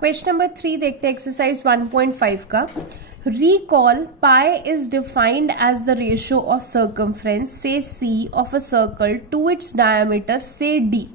Question number 3 देखते हैं exercise 1.5 का। Recall pi is defined as the ratio of circumference say C of a circle to its diameter say D,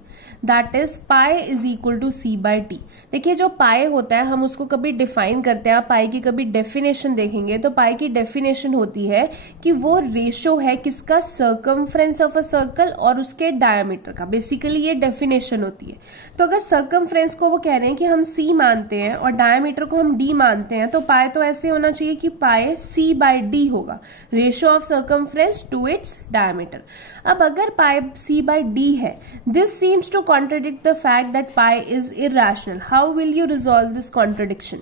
that is pi is equal to C by T। देखिए जो पाई होता है हम उसको कभी डिफाइन करते हैं, पाई की कभी डेफिनेशन देखेंगे तो पाई की डेफिनेशन होती है कि वो रेशो है किसका, सर्कमफ्रेंस ऑफ अ सर्कल और उसके डायमीटर का। बेसिकली ये डेफिनेशन होती है। तो अगर सर्कमफ्रेंस को वो कह रहे हैं कि हम C मानते हैं और डायमीटर को हम D मानते हैं, तो पाई तो ऐसे होना चाहिए कि पाई C बाय D होगा, ratio of circumference to its diameter. अब अगर पाई C बाय D है, this seems to contradict the fact that pi is irrational. How will you resolve this contradiction?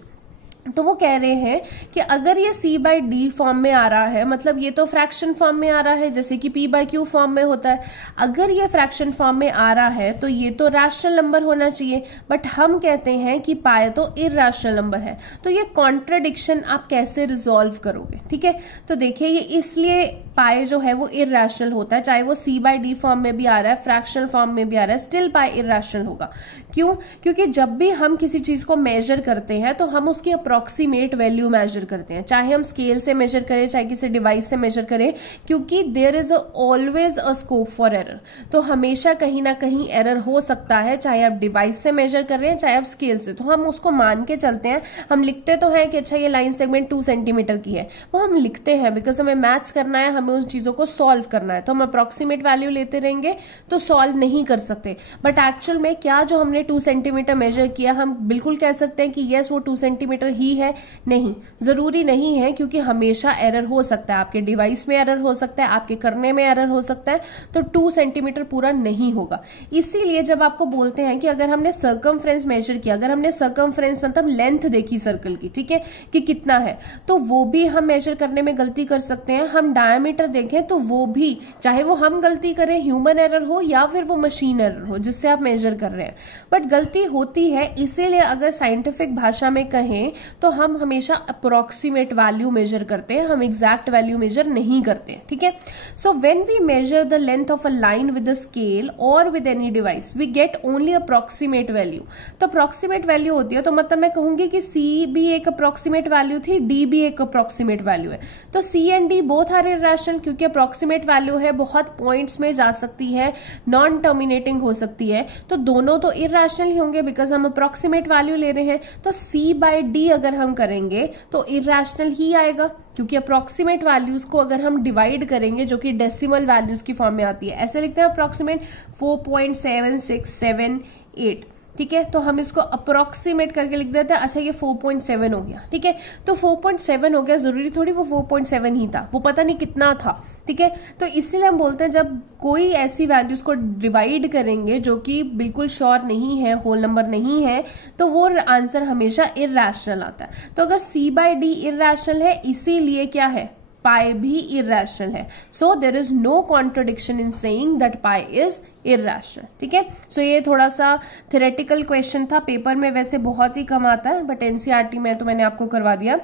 तो वो कह रहे हैं कि अगर ये C बाई डी फॉर्म में आ रहा है, मतलब ये तो फ्रैक्शन फॉर्म में आ रहा है जैसे कि P बाई क्यू फॉर्म में होता है। अगर ये फ्रैक्शन फॉर्म में आ रहा है तो ये तो रैशनल नंबर होना चाहिए, बट हम कहते हैं कि पाई तो इरैशनल नंबर है। तो ये कॉन्ट्रडिक्शन आप कैसे रिजॉल्व करोगे? ठीक है, तो देखिए ये इसलिए पाई जो है वो इरैशनल होता है, चाहे वो C बाई डी फॉर्म में भी आ रहा है, फ्रैक्शनल फॉर्म में भी आ रहा है, स्टिल पाई इरैशनल होगा। क्यों? क्योंकि जब भी हम किसी चीज को मेजर करते हैं तो हम उसकी अप्रोक्सीमेट वैल्यू मेजर करते हैं, चाहे हम स्केल से मेजर करें चाहे किसी डिवाइस से मेजर करें, क्योंकि there is always a scope for error. तो हमेशा कहीं ना कहीं एरर हो सकता है, चाहे आप डिवाइस से मेजर कर रहे हैं चाहे आप स्केल से। तो हम उसको मान के चलते हैं। हम लिखते तो हैं कि अच्छा ये लाइन सेगमेंट 2 सेंटीमीटर की है, वो हम लिखते हैं बिकॉज हमें मैथ्स करना है, हमें उन चीजों को सॉल्व करना है। तो हम अप्रोक्सीमेट वैल्यू लेते रहेंगे तो सॉल्व नहीं कर सकते। बट एक्चुअल में क्या जो हमने 2 सेंटीमीटर मेजर किया, हम बिल्कुल कह सकते हैं कि यस वो 2 सेंटीमीटर ही है? नहीं, जरूरी नहीं है, क्योंकि हमेशा एरर हो सकता है, आपके डिवाइस में एरर हो सकता है, आपके करने में एरर हो सकता है। तो 2 सेंटीमीटर पूरा नहीं होगा। इसीलिए जब आपको बोलते हैं कि अगर हमने सर्कमफ्रेंस मेजर किया, अगर हमने सर्कमफ्रेंस मतलब लेंथ देखी सर्कल की, ठीक है, कि कितना है, तो वो भी हम मेजर करने में गलती कर सकते हैं। हम डायमीटर देखें तो वो भी, चाहे वो हम गलती करें, ह्यूमन एरर हो या फिर वो मशीन एरर हो जिससे आप मेजर कर रहे हैं, बट गलती होती है। इसीलिए अगर साइंटिफिक भाषा में कहें तो हम हमेशा अप्रोक्सीमेट वैल्यू मेजर करते हैं, हम एग्जैक्ट वैल्यू मेजर नहीं करते हैं। ठीक है, so when we measure the length of a line with a scale और with any device we get only approximate value. तो अप्रोक्सीमेट वैल्यू होती है, तो मतलब मैं कहूंगी कि C भी एक अप्रोक्सीमेट वैल्यू थी, D भी एक अप्रोक्सीमेट वैल्यू है। तो C and D both are irrational, क्योंकि अप्रोक्सीमेट वैल्यू है, बहुत पॉइंट्स में जा सकती है, नॉन टर्मिनेटिंग हो सकती है, तो दोनों तो इरैशनल ही होंगे बिकॉज हम अप्रोक्सीमेट वैल्यू ले रहे हैं। तो C बाय D अगर हम करेंगे तो इरैशनल ही आएगा, क्योंकि अप्रोक्सीमेट वैल्यूज को अगर हम डिवाइड करेंगे जो कि डेसिमल वैल्यूज की फॉर्म में आती है, ऐसे लिखते हैं अप्रोक्सीमेट 4.7678। ठीक है, तो हम इसको अप्रोक्सीमेट करके लिख देते हैं। अच्छा ये 4.7 हो गया, ठीक है, तो 4.7 हो गया, जरूरी थोड़ी वो 4.7 ही था, वो पता नहीं कितना था। ठीक है, तो इसीलिए हम बोलते हैं जब कोई ऐसी वैल्यूज को डिवाइड करेंगे जो कि बिल्कुल श्योर नहीं है, होल नंबर नहीं है, तो वो आंसर हमेशा इरैशनल आता है। तो अगर C बाय D इरैशनल है, इसीलिए क्या है, पाई भी इरैशनल है। So there is no contradiction in saying that pi is irrational. ठीक है, सो ये थोड़ा सा थ्योरेटिकल क्वेश्चन था, पेपर में वैसे बहुत ही कम आता है, बट एनसीईआरटी में तो मैंने आपको करवा दिया।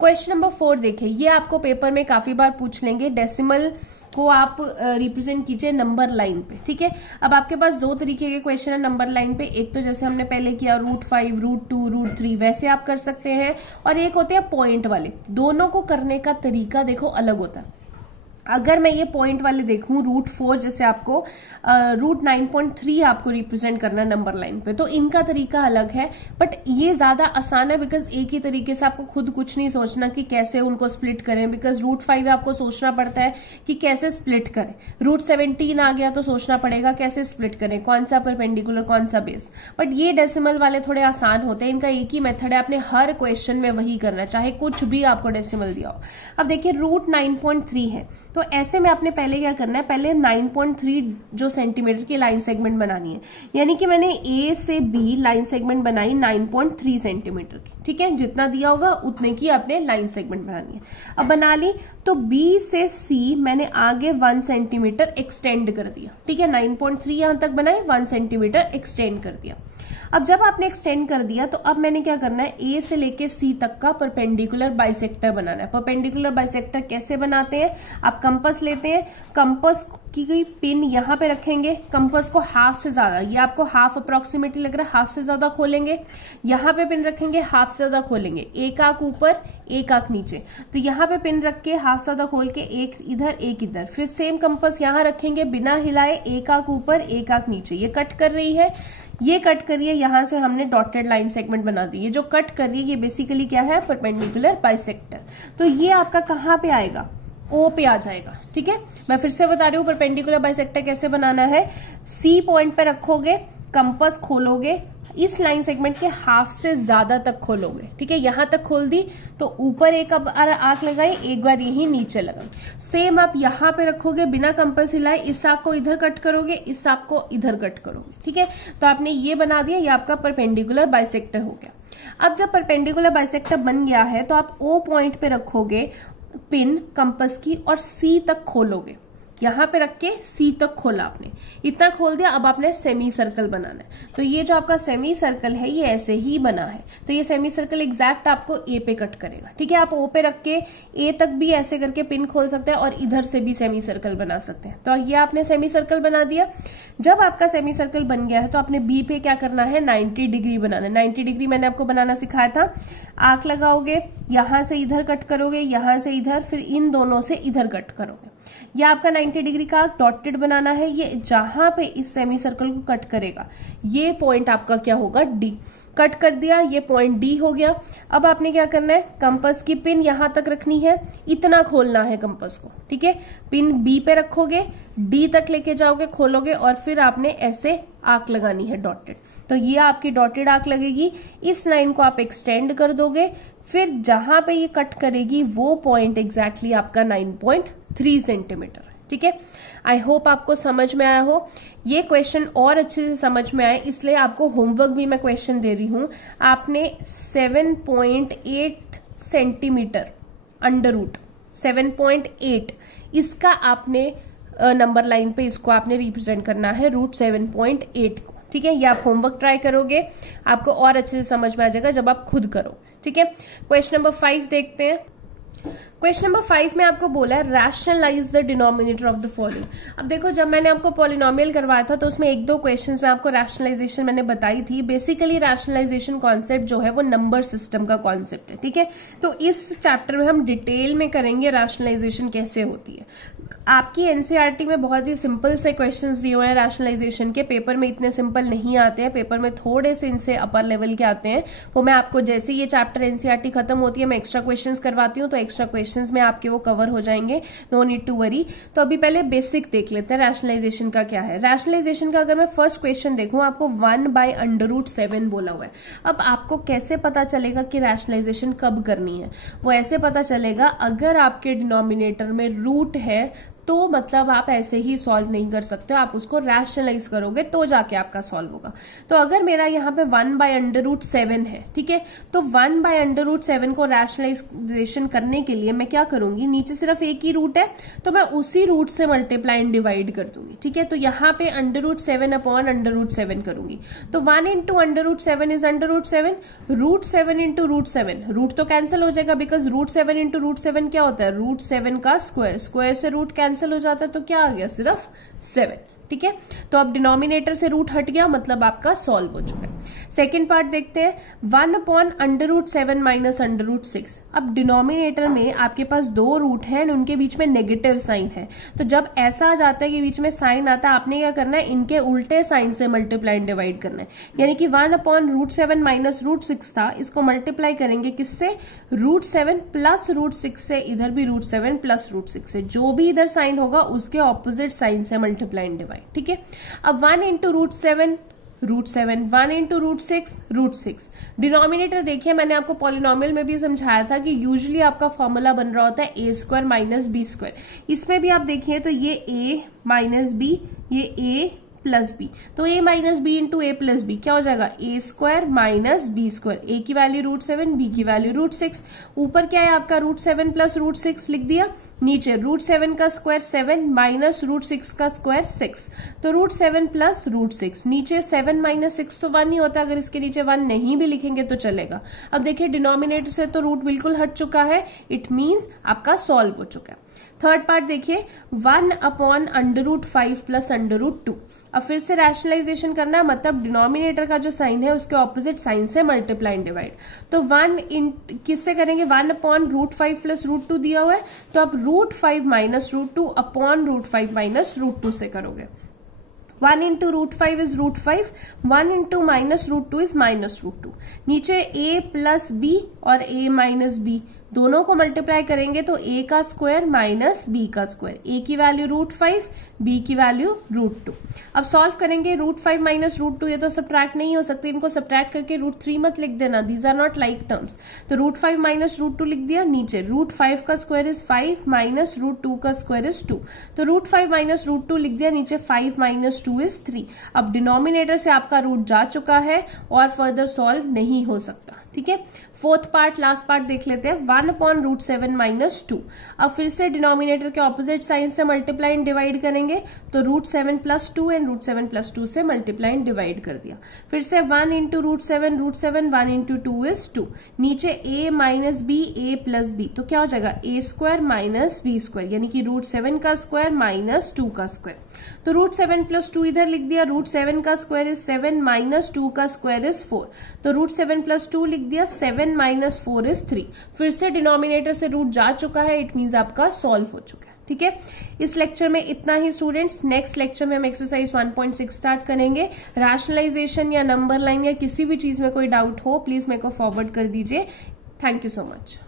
क्वेश्चन नंबर 4 देखिए, ये आपको पेपर में काफी बार पूछ लेंगे। डेसिमल को आप रिप्रेजेंट कीजिए नंबर लाइन पे। ठीक है, अब आपके पास 2 तरीके के क्वेश्चन है नंबर लाइन पे। एक तो जैसे हमने पहले किया √5, √2, √3 वैसे आप कर सकते हैं, और एक होते हैं पॉइंट वाले। दोनों को करने का तरीका देखो अलग होता है। अगर मैं ये पॉइंट वाले देखूं √4, जैसे आपको √9.3 आपको रिप्रेजेंट करना है नंबर लाइन पे, तो इनका तरीका अलग है, बट ये ज्यादा आसान है बिकॉज एक ही तरीके से आपको खुद कुछ नहीं सोचना कि कैसे उनको स्प्लिट करें, बिकॉज √5 आपको सोचना पड़ता है कि कैसे स्प्लिट करें। √17 आ गया तो सोचना पड़ेगा कैसे स्प्लिट करें, कौन सा परपेंडिकुलर कौन सा बेस। बट ये डेसिमल वाले थोड़े आसान होते हैं, इनका एक ही मेथड है, आपने हर क्वेश्चन में वही करना है, चाहे कुछ भी आपको डेसिमल दिया हो। अब देखिए √9.3 है, तो ऐसे में आपने पहले क्या करना है, पहले 9.3 जो सेंटीमीटर की लाइन सेगमेंट बनानी है, यानी कि मैंने A से B लाइन सेगमेंट बनाई 9.3 सेंटीमीटर की। ठीक है, जितना दिया होगा उतने की आपने लाइन सेगमेंट बनानी है। अब बना ली, तो B से C मैंने आगे 1 सेंटीमीटर एक्सटेंड कर दिया। ठीक है, 9.3 यहां तक बनाए, 1 सेंटीमीटर एक्सटेंड कर दिया। अब जब आपने एक्सटेंड कर दिया तो अब मैंने क्या करना है, A से लेके C तक का परपेंडिकुलर बाइसेक्टर बनाना है। परपेंडिकुलर बाइसेक्टर कैसे बनाते हैं, आप कंपास लेते हैं, कंपास की गई पिन यहाँ पे रखेंगे, कंपास को हाफ से ज्यादा, ये आपको हाफ अप्रोक्सीमेटली लग रहा है, हाफ से ज्यादा खोलेंगे, यहाँ पे पिन रखेंगे, हाफ से ज्यादा खोलेंगे, एक आंख ऊपर एक आंख नीचे, तो यहाँ पे पिन रख के हाफ से ज्यादा खोल के एक इधर एक इधर, फिर सेम कंपास यहाँ रखेंगे बिना हिलाए, एक आंख ऊपर एक आंख नीचे, ये कट कर रही है, ये कट करिए, यहां से हमने डॉटेड लाइन सेगमेंट बना दी। ये जो कट कर रही है ये बेसिकली क्या है, परपेंडिकुलर बाइसेक्टर। तो ये आपका कहां पे आएगा, ओ पे आ जाएगा। ठीक है, मैं फिर से बता रही हूं परपेंडिकुलर बाइसेक्टर कैसे बनाना है। सी पॉइंट पे रखोगे, कंपास खोलोगे, इस लाइन सेगमेंट के हाफ से ज्यादा तक खोलोगे। ठीक है, यहां तक खोल दी तो ऊपर एक आंख लगाई, एक बार यही नीचे लगाई। सेम आप यहां पे रखोगे, बिना कंपास हिलाए, इस आंख को इधर कट करोगे, इस आंख को इधर कट करोगे। ठीक है, तो आपने ये बना दिया, ये आपका परपेंडिकुलर बाइसेक्टर हो गया। अब जब परपेंडिकुलर बाइसेक्टर बन गया है तो आप ओ पॉइंट पे रखोगे पिन कंपास की और सी तक खोलोगे, यहां पे रख के सी तक खोला आपने, इतना खोल दिया। अब आपने सेमी सर्कल बनाना है, तो ये जो आपका सेमी सर्कल है ये ऐसे ही बना है, तो ये सेमी सर्कल एग्जैक्ट आपको ए पे कट करेगा। ठीक है, आप ओ पे रख के ए तक भी ऐसे करके पिन खोल सकते हैं और इधर से भी सेमी सर्कल बना सकते हैं। तो ये आपने सेमी सर्कल बना दिया। जब आपका सेमी सर्कल बन गया है तो आपने बी पे क्या करना है, 90 डिग्री बनाना है। 90 डिग्री मैंने आपको बनाना सिखाया था। आंख लगाओगे, यहां से इधर कट करोगे, यहां से इधर, फिर इन दोनों से इधर कट करोगे। ये आपका 90 डिग्री का डॉटेड बनाना है। ये जहां पे इस सेमी सर्कल को कट करेगा ये पॉइंट आपका क्या होगा, डी। कट कर दिया, ये पॉइंट डी हो गया। अब आपने क्या करना है, कंपास की पिन यहां तक रखनी है, इतना खोलना है कंपास को। ठीक है, पिन बी पे रखोगे, डी तक लेके जाओगे, खोलोगे और फिर आपने ऐसे आंख लगानी है डॉटेड। तो ये आपकी डॉटेड आंख लगेगी। इस लाइन को आप एक्सटेंड कर दोगे, फिर जहां पे ये कट करेगी वो पॉइंट एग्जैक्टली आपका 9.3 सेंटीमीटर है। ठीक है, आई होप आपको समझ में आया हो। ये क्वेश्चन और अच्छे से समझ में आए इसलिए आपको होमवर्क भी मैं क्वेश्चन दे रही हूं। आपने 7.8 सेंटीमीटर अंडर रूट 7.8 इसका आपने नंबर लाइन पे इसको आपने रिप्रेजेंट करना है, रूट 7.8 को। ठीक है, ये आप होमवर्क ट्राई करोगे, आपको और अच्छे से समझ में आ जाएगा जब आप खुद करो। ठीक है, क्वेश्चन नंबर 5 देखते हैं। क्वेश्चन नंबर 5 में आपको बोला है rationalize the denominator of the following. अब देखो, जब मैंने आपको पॉलिनोमियल करवाया था तो उसमें 1-2 क्वेश्चंस में आपको रैशनलाइजेशन मैंने बताई थी। बेसिकली रैशनलाइजेशन कॉन्सेप्ट जो है वो नंबर सिस्टम का कॉन्सेप्ट है। ठीक है, तो इस चैप्टर में हम डिटेल में करेंगे रैशनलाइजेशन कैसे होती है। आपकी एनसीईआरटी में बहुत ही सिंपल से क्वेश्चंस दिए हुए हैं रैशनलाइजेशन के, पेपर में इतने सिंपल नहीं आते हैं, पेपर में थोड़े से इनसे अपर लेवल के आते हैं। वो मैं आपको जैसे ये चैप्टर एनसीईआरटी खत्म होती है मैं एक्स्ट्रा क्वेश्चंस करवाती हूँ, तो एक्स्ट्रा क्वेश्चंस में आपके वो कवर हो जाएंगे, नो नीड टू वरी। तो अभी पहले बेसिक देख लेते हैं रैशनलाइजेशन का क्या है। रैशनलाइजेशन का अगर मैं फर्स्ट क्वेश्चन देखूं, आपको 1/√7 बोला हुआ है। अब आपको कैसे पता चलेगा कि रैशनलाइजेशन कब करनी है, वो ऐसे पता चलेगा अगर आपके डिनोमिनेटर में रूट है तो मतलब आप ऐसे ही सॉल्व नहीं कर सकते हो, आप उसको रैशनलाइज करोगे तो जाके आपका सॉल्व होगा। तो अगर मेरा यहाँ पे 1/√7 है, ठीक है, तो 1/√7 को रैशनलाइजेशन करने के लिए मैं क्या करूंगी, नीचे सिर्फ एक ही रूट है तो मैं उसी रूट से मल्टीप्लाई एंड डिवाइड कर दूंगी। ठीक है, तो यहाँ पे √7/√7 करूंगी, तो 1 × √7 इज √7, √7 × √7, रूट तो कैंसिल हो जाएगा बिकॉज √7 × √7 क्या होता है, √7 का स्क्वायर, स्क्वायर से रूट कैंसिल हो जाता है तो क्या आ गया, सिर्फ 7। ठीक है, तो अब डिनोमिनेटर से रूट हट गया, मतलब आपका सॉल्व हो चुका है। सेकेंड पार्ट देखते हैं, 1/√7 माइनस √6। अब डिनोमिनेटर में आपके पास 2 रूट हैं, उनके बीच में नेगेटिव साइन है, तो जब ऐसा आ जाता है कि बीच में साइन आता है, आपने क्या करना है, इनके उल्टे साइन से मल्टीप्लाई एंड डिवाइड करना है। यानी कि 1/√7 माइनस √6 था, इसको मल्टीप्लाई करेंगे किससे, √7 प्लस √6 से, इधर भी √7 प्लस √6 से, जो भी इधर साइन होगा उसके ऑपोजिट साइन से मल्टीप्लाई एंड डिवाइड। ठीक है, अब 1 × √7 √7, 1 × √6 √6। डिनोमिनेटर देखिए, मैंने आपको पॉलिनोमियल में भी समझाया था कि यूजुअली आपका फॉर्मूला बन रहा होता है a² माइनस b²। इसमें भी आप देखिए तो ये a माइनस b, ये a प्लस बी, तो a minus B into A plus B क्या हो जाएगा, a² माइनस b²। a की वैल्यू √7, b की वैल्यू √6। ऊपर क्या है आपका √7 प्लस √6 लिख दिया, नीचे √7 का स्क्वायर 7 माइनस √6 का स्क्वायर 6, तो √7 प्लस √6, नीचे 7 माइनस 6 तो 1 ही होता है, अगर इसके नीचे 1 नहीं भी लिखेंगे तो चलेगा। अब देखिए डिनोमिनेटर से तो रूट बिल्कुल हट चुका है, इट मींस आपका सॉल्व हो चुका है। थर्ड पार्ट देखिए 1/√5 प्लस √2। अब फिर से रैशनलाइजेशन करना है, मतलब डिनोमिनेटर का जो साइन है उसके ऑपोजिट साइन से मल्टीप्लाई एंड डिवाइड। तो 1 किससे करेंगे, 1/√5 प्लस √2 दिया हुआ है, तो आप √5 माइनस √2 अपॉन √5 माइनस √2 से करोगे। 1 into √5 is √5, 1 into minus √2 is minus √2। नीचे a प्लस b और a माइनस b दोनों को मल्टीप्लाई करेंगे तो a का स्क्वायर माइनस b का स्क्वायर, a की वैल्यू √5, b की वैल्यू √2। अब सॉल्व करेंगे, √5 माइनस √2 ये तो सब्ट्रैक्ट नहीं हो सकते, इनको सब्ट्रैक्ट करके √3 मत लिख देना, these are not like terms. तो √5 माइनस √2 लिख दिया, नीचे √5 का स्क्वायर इज 5 माइनस √2 का स्क्वायर इज 2, तो √5 माइनस √2 लिख दिया, नीचे 5 माइनस 2 इज 3। अब डिनोमिनेटर से आपका रूट जा चुका है और फर्दर सॉल्व नहीं हो सकता, ठीक है। फोर्थ पार्ट, लास्ट पार्ट देख लेते हैं, 1/√7 माइनस 2। अब फिर से डिनोमिनेटर के ऑपोजिट साइन से मल्टीप्लाई एंड डिवाइड करेंगे, तो √7 प्लस 2 एंड √7 प्लस 2 से मल्टीप्लाई एंड डिवाइड कर दिया। फिर से 1 इंटू √7, √7 1 इंटू 2 इज 2, नीचे a minus b, a plus b, तो क्या हो जाएगा a square minus b square, यानी कि √7 का स्क्वायर माइनस 2 का स्क्वायर। तो √7 प्लस 2 इधर लिख दिया, √7 का स्क्वायर इज 7 माइनस 2 का स्क्वायर इज 4, तो √7 प्लस 2 लिख दिया, 7 माइनस 4 इज 3। फिर से डिनोमिनेटर से रूट जा चुका है, इट मींस आपका सॉल्व हो चुका है, ठीक है। इस लेक्चर में इतना ही स्टूडेंट्स। नेक्स्ट लेक्चर में हम एक्सरसाइज 1.6 स्टार्ट करेंगे। रैशनलाइजेशन या नंबर लाइन या किसी भी चीज में कोई डाउट हो प्लीज मेरे को फॉरवर्ड कर दीजिए। Thank you so much.